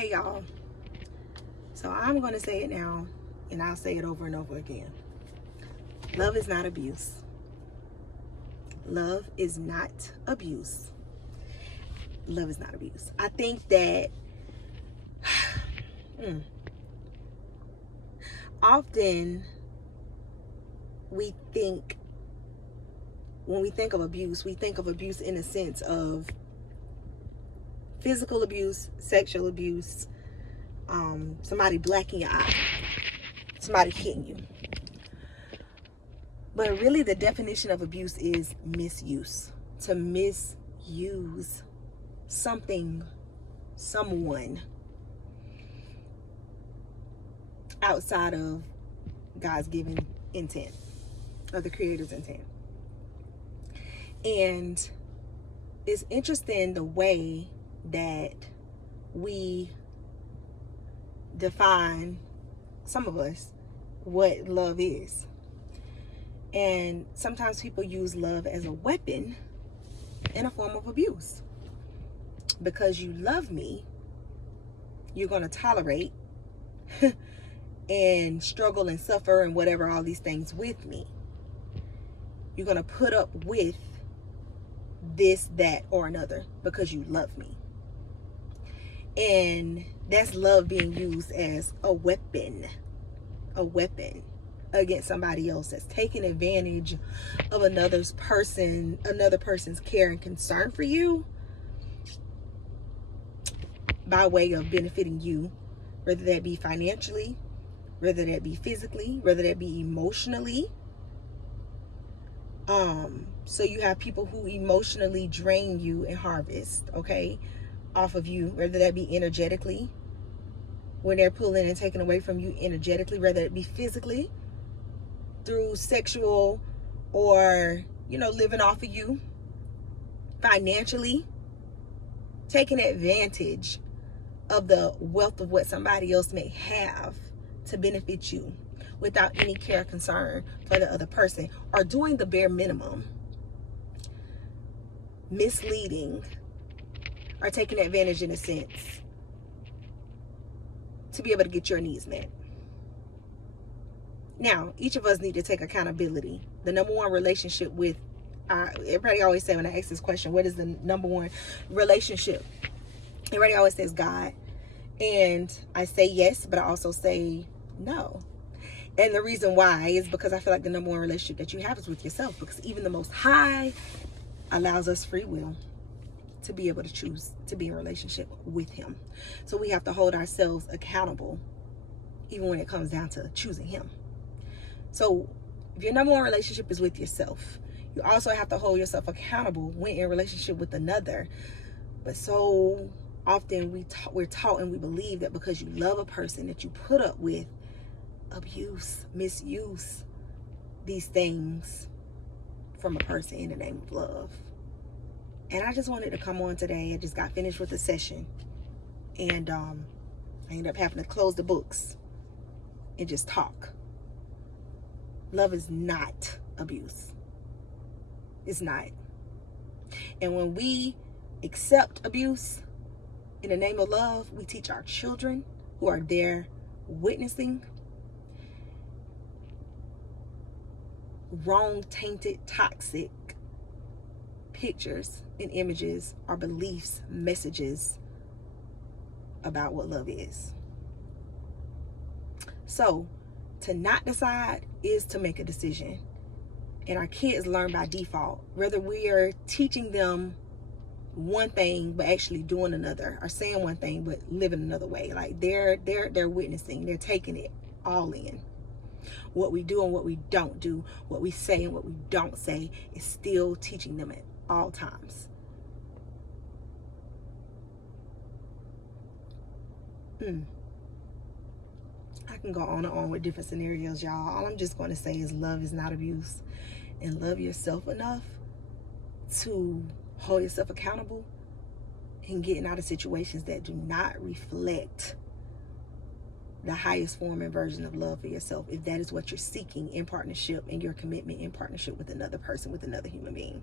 Hey y'all, so I'm going to say it now, and I'll say it over and over again. Love is not abuse. Love is not abuse. Love is not abuse. I think that often we think, when we think of abuse, we think of abuse in a sense of physical abuse, sexual abuse, somebody blacking your eye, somebody hitting you. But really the definition of abuse is misuse. To misuse something, someone outside of God's given intent, or the Creator's intent. And it's interesting the way that we define, some of us, what love is. And sometimes people use love as a weapon in a form of abuse. Because you love me, you're going to tolerate and struggle and suffer and whatever, all these things with me. You're going to put up with this, that, or another because you love me. And that's love being used as a weapon against somebody else that's taking advantage of another person's care and concern for you by way of benefiting you, whether that be financially, whether that be physically, whether that be emotionally. So you have people who emotionally drain you and harvest, okay, off of you, whether that be energetically, when they're pulling and taking away from you energetically, whether it be physically, through sexual, or, living off of you, financially, taking advantage of the wealth of what somebody else may have to benefit you without any care or concern for the other person, or doing the bare minimum, misleading, or taking advantage in a sense to be able to get your needs met. Now, each of us need to take accountability. The number one relationship with, everybody always say when I ask this question, what is the number one relationship? Everybody always says God. And I say yes, but I also say no. And the reason why is because I feel like the number one relationship that you have is with yourself. Because even the Most High allows us free will to be able to choose to be in a relationship with Him. So we have to hold ourselves accountable, even when it comes down to choosing Him. So if your number one relationship is with yourself, you also have to hold yourself accountable when in a relationship with another. But so often we're taught and we believe that because you love a person that you put up with abuse, misuse, these things from a person in the name of love. And I just wanted to come on today. I just got finished with the session, and I ended up having to close the books and just talk. Love is not abuse. It's not. And when we accept abuse in the name of love, we teach our children who are there witnessing wrong, tainted, toxic pictures and images or beliefs, messages about what love is. So to not decide is to make a decision. And our kids learn by default, whether we are teaching them one thing but actually doing another, or saying one thing but living another way. Like they're witnessing, they're taking it all in. What we do and what we don't do, what we say and what we don't say, is still teaching them at all times. I can go on and on with different scenarios, y'all. All I'm just going to say is love is not abuse. And love yourself enough to hold yourself accountable and getting out of situations that do not reflect the highest form and version of love for yourself, if that is what you're seeking in partnership, and your commitment in partnership with another person, with another human being.